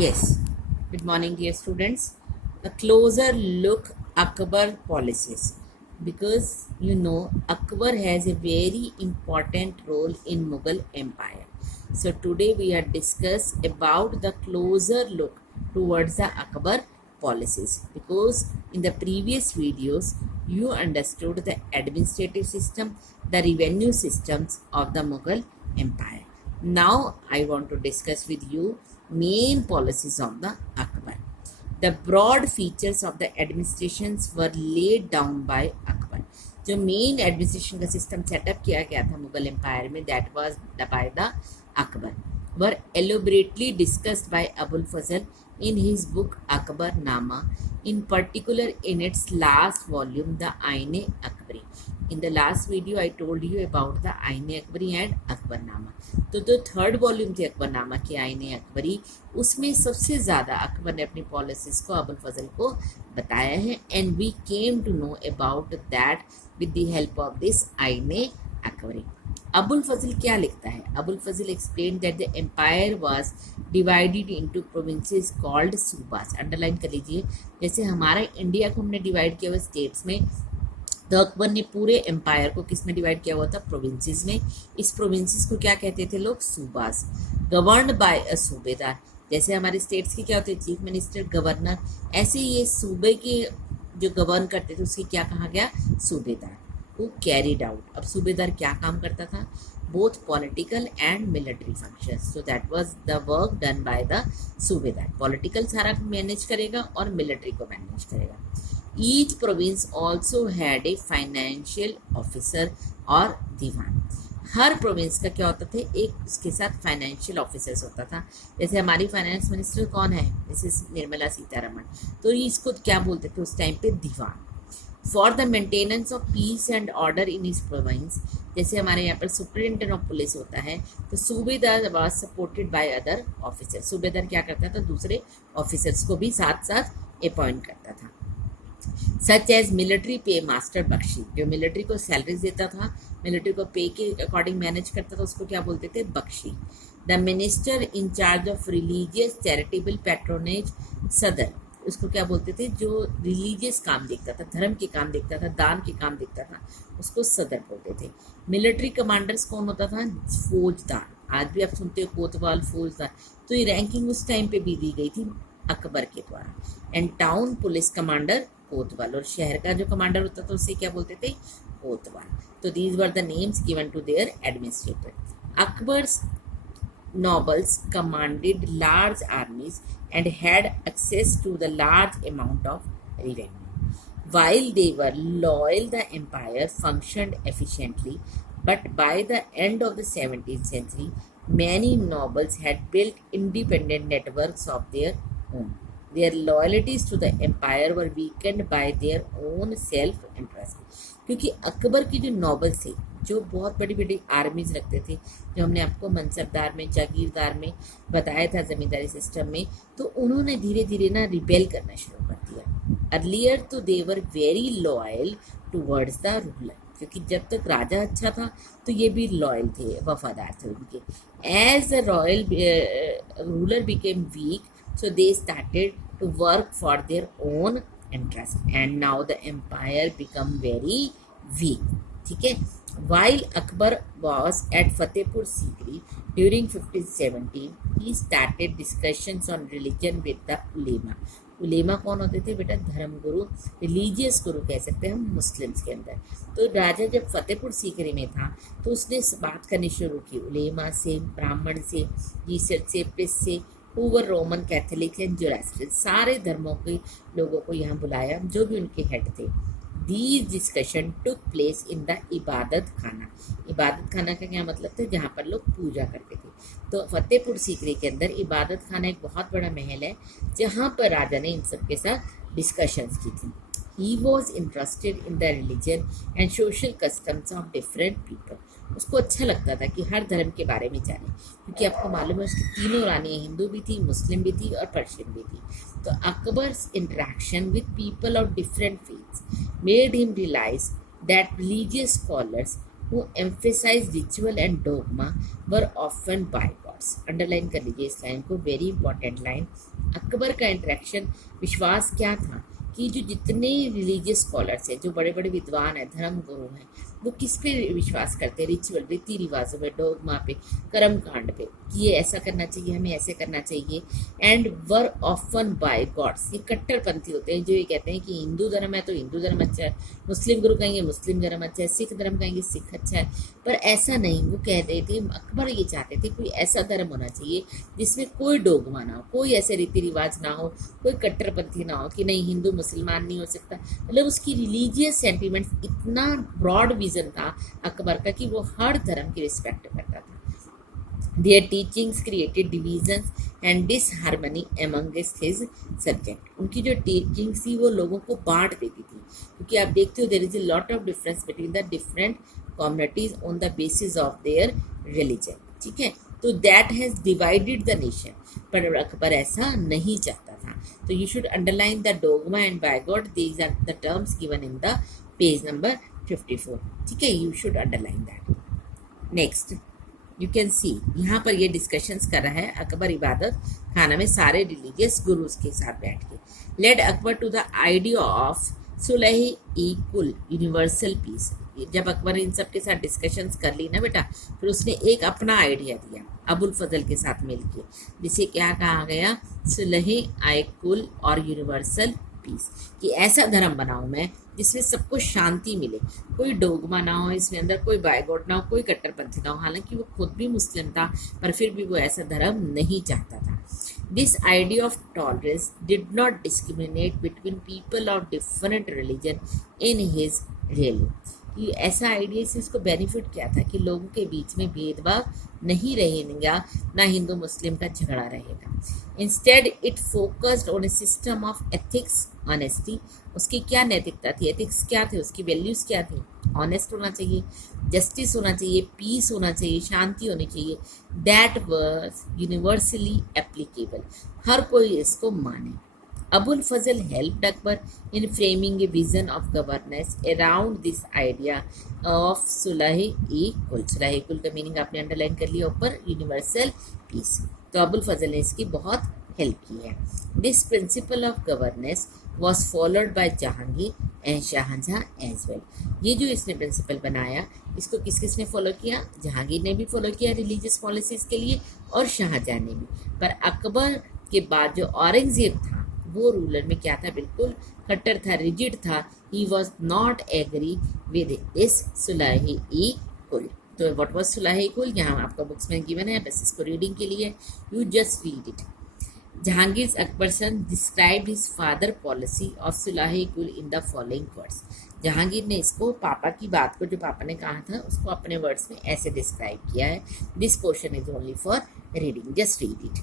Yes. Good morning, dear students. A closer look Akbar policies, because Akbar has a very important role in Mughal Empire. So today we are discuss about the closer look towards the Akbar policies, because in the previous videos you understood the administrative system, the revenue systems of the Mughal Empire. Now I want to discuss with you main policies of the Akbar. The broad features of the administrations were laid down by Akbar. जो main administration का system setup किया गया था Mughal empire में, that was by the Akbar, were elaborately discussed by Abul Fazl in his book Akbarnama, in particular in its last volume, the Aine Akbari. In the last video I told you about the Aine Akbari and Akbarnama. तो जो third volume थी अकबरनामा की आईने अकबरी, उसमें सबसे ज़्यादा अकबर ने अपनी पॉलिसीज़ को अबुल फजल को बताया है, and we came to know about that with the help of this Ain-i Akbari. Abul Fazal क्या लिखता है? Abul Fazal explain that the empire was divided into provinces called subas. Underline कर लीजिए, जैसे हमारा इंडिया को हमने डिवाइड किया हुआ स्टेट्स में, तो अकबर ने पूरे एम्पायर को किस में डिवाइड किया हुआ था? प्रोविंसेस में. इस प्रोविंसेस को क्या कहते थे लोग? सूबास. गवर्नड बाय अ सूबेदार. जैसे हमारे स्टेट्स के क्या होते हैं? Chief minister, governor. ऐसे ये सूबे के जो गवर्न करते थे उसकी क्या कहा गया? सूबेदार. Who carried out. अब सूबेदार क्या काम करता था? Both political and military functions. So that was the work done by the सूबेदार. पॉलिटिकल सारा मैनेज करेगा और मिलिट्री को मैनेज करेगा. Each province also had a financial officer और दीवान. हर प्रोविंस का क्या होता था? एक उसके साथ फाइनेंशियल ऑफिसर्स होता था. जैसे हमारी फाइनेंस मिनिस्टर कौन है? मिसेस निर्मला सीतारमण. तो ये इसको क्या बोलते थे उस टाइम पे? दीवान. For the maintenance of peace and order in इस प्रोविंस, जैसे हमारे यहाँ पर सुप्रिंटेंडेंट ऑफ पुलिस होता है, तो सूबेदार was supported by other officer. सूबेदार क्या करता था? दूसरे ऑफिसर्स को भी साथ साथ अपॉइंट करता था. सच एज मिलिट्री पे मास्टर बख्शी. जो मिलिट्री को सैलरीज देता था, मिलिट्री को पे के अकॉर्डिंग मैनेज करता था, उसको क्या बोलते थे? बख्शी. The minister in charge of religious charitable patronage, सदर. उसको क्या बोलते थे? जो रिलीजियस काम देखता था, धर्म के काम देखता था, दान के काम देखता था, उसको सदर बोलते थे. मिलिट्री कमांडर्स कौन होता था? फौजदार. आज भी आप सुनते हो कोतवाल, फौजदार. तो ये रैंकिंग उस टाइम पे भी दी गई थी अकबर के द्वारा. एंड टाउन पुलिस कमांडर कोतवाल. और शहर का जो कमांडर होता था उसे क्या बोलते थे? कोतवाल. तो these were the names given to their administrator. Akbar's nobles commanded large armies and had access to the large amount of revenue. While they were loyal, the empire functioned efficiently, but by the end of the 17th century, many nobles had built independent networks of their own. Their loyalties to the empire were weakened by their own self-interest. क्योंकि अकबर के जो nobles थे, जो बहुत बड़ी बड़ी आर्मीज रखते थे, जो हमने आपको मनसबदार में, जागीरदार में बताया था, जमींदारी सिस्टम में, तो उन्होंने धीरे धीरे ना रिबेल करना शुरू कर दिया. अर्लियर तो they were very loyal towards the ruler. क्योंकि जब तक राजा अच्छा था तो ये भी लॉयल थे, वफादार थे उनके. As the royal ruler became weak, so they started to work for their own interest, and now the empire become very weak. ठीक है. While Akbar was at Fatehpur Sikri during 1517, he started discussions on religion with the ulema. उलेमा कौन होते थे बेटा? धर्मगुरु, religious गुरु कह सकते हैं हम मुस्लिम्स के अंदर. तो राजा जब फतेहपुर सीकरी में था तो उसने बात करनी शुरू की उलेमा से, ब्राह्मण से, जीसस से, प्रिस्ट से, over Roman Catholic and Zoroastrian. सारे धर्मों के लोगों को यहाँ बुलाया, जो भी उनके हेड थे. These discussion took place in the इबादत खाना. इबादत खाना का क्या मतलब था? जहाँ पर लोग पूजा करते थे. तो फतेहपुर सीकरी के अंदर इबादत खाना एक बहुत बड़ा महल है, जहाँ पर राजा ने इन सब के साथ डिस्कशंस की थी. He was interested in the religion and social customs of different people. उसको अच्छा लगता था कि हर धर्म के बारे में जाने, क्योंकि आपको मालूम है उसकी तीनों रानियाँ हिंदू भी थी, मुस्लिम भी थी और पर्शियन भी थी. तो Akbar's interaction with people of different faiths made him realise that religious scholars who emphasized ritual and dogma were often bygone. Dots, underline कर लीजिए इस लाइन को, वेरी इंपॉर्टेंट लाइन। अकबर का इंटरेक्शन, विश्वास क्या था कि जो जितने रिलीजियस स्कॉलर्स हैं, जो बड़े बड़े विद्वान हैं, धर्म गुरु हैं, वो किस पे विश्वास करते हैं? रिचुअल, रीति रिवाजों पे, डोगमा पे, कर्म कांड पे, कि ये ऐसा करना चाहिए, हमें ऐसे करना चाहिए। And were often bigots, ये कट्टरपंथी होते हैं जो ये कहते हैं कि हिंदू धर्म है तो हिंदू धर्म अच्छा है, मुस्लिम गुरु कहेंगे मुस्लिम धर्म अच्छा है, सिख धर्म कहेंगे सिख अच्छा है। पर ऐसा नहीं, वो कह रहे थे, अकबर ये चाहते थे कोई ऐसा धर्म होना चाहिए जिसमें कोई डोगमा ना हो, कोई ऐसे रीति रिवाज ना हो, कोई कट्टरपंथी ना हो कि नहीं हिंदू मुसलमान नहीं हो सकता। मतलब उसकी रिलीजियस सेंटिमेंट्स, इतना ब्रॉड विजन था अकबर का कि वो हर धर्म की रिस्पेक्ट करता था। Their teachings created divisions and disharmony amongst his subject. उनकी जो टीचिंग्स थी वो लोगों को बांट देती थी, क्योंकि आप देखते हो there is a lot of difference between the different communities on the basis of their religion. ठीक है, तो that has divided the nation, पर अकबर ऐसा नहीं चाहता था। तो you should underline the dogma and bigot, these are the terms given in the page number 54। ठीक है, you should underline that. Next you can see, यहाँ पर ये डिस्कशंस कर रहा है अकबर इबादत खाना में सारे रिलीजियस गुरुज के साथ बैठ के। Led Akbar to the idea of Sulh i Kul, universal piece. जब अकबर इन सब के साथ डिस्कशंस कर ली ना बेटा, फिर उसने एक अपना आइडिया दिया अबुल फजल के साथ मिलके, जिसे क्या कहा गया, सुलह आई कुल और यूनिवर्सल पीस, कि ऐसा धर्म बनाऊं मैं जिसमें सबको शांति मिले, कोई डोगमा ना हो इसमें अंदर, कोई बायगॉट ना हो, कोई कट्टरपंथी ना हो। हालांकि वो खुद भी मुस्लिम था, पर फिर भी वो ऐसा धर्म नहीं चाहता था। This idea of tolerance did not discriminate between people of different religion in his real. कि ऐसा आइडिया से इसको बेनिफिट क्या था कि लोगों के बीच में भेदभाव नहीं रहेगा, ना हिंदू मुस्लिम का झगड़ा रहेगा। Instead it focused on A system of ethics, honesty. उसकी क्या नैतिकता थी, एथिक्स क्या थे, उसकी वैल्यूज़ क्या थी? ऑनेस्ट होना चाहिए, जस्टिस होना चाहिए, पीस होना चाहिए, शांति होनी चाहिए। दैट वाज यूनिवर्सली एप्लीकेबल, हर कोई इसको माने। Abul Fazl helped Akbar in framing a vision of governance around this idea of Sulh-e-Kul. Sulh-e-Kul का मीनिंग आपने अंडरलाइन कर लिया ऊपर, यूनिवर्सल पीस। तो अबुल फजल ने इसकी बहुत हेल्प की है। This principle of governance was followed by Jahangir and Shahjahan as well. ये जो इसने प्रिंसिपल बनाया, इसको किस किस ने फॉलो किया? जहांगीर ने भी फॉलो किया रिलीजियस पॉलिसीज के लिए, और शाहजहां ने भी। पर अकबर के बाद जो औरंगजेब था, वो रूलर में क्या था, बिल्कुल कट्टर था, रिजिड था। He was not agree with this Sulh-e-Kul. तो व्हाट वाज सुलह-ए-कुल, यहाँ आपका बुक्स में गिवन है, बस इसको रीडिंग के लिए you just read it. Jahangir Akbar son describe his father policy of Sulh-e-Kul in the following words. Jahangir ने इसको, पापा की बात को जो पापा ने कहा था उसको अपने वर्ड्स में ऐसे डिस्क्राइब किया है। This portion is only for reading, just read it.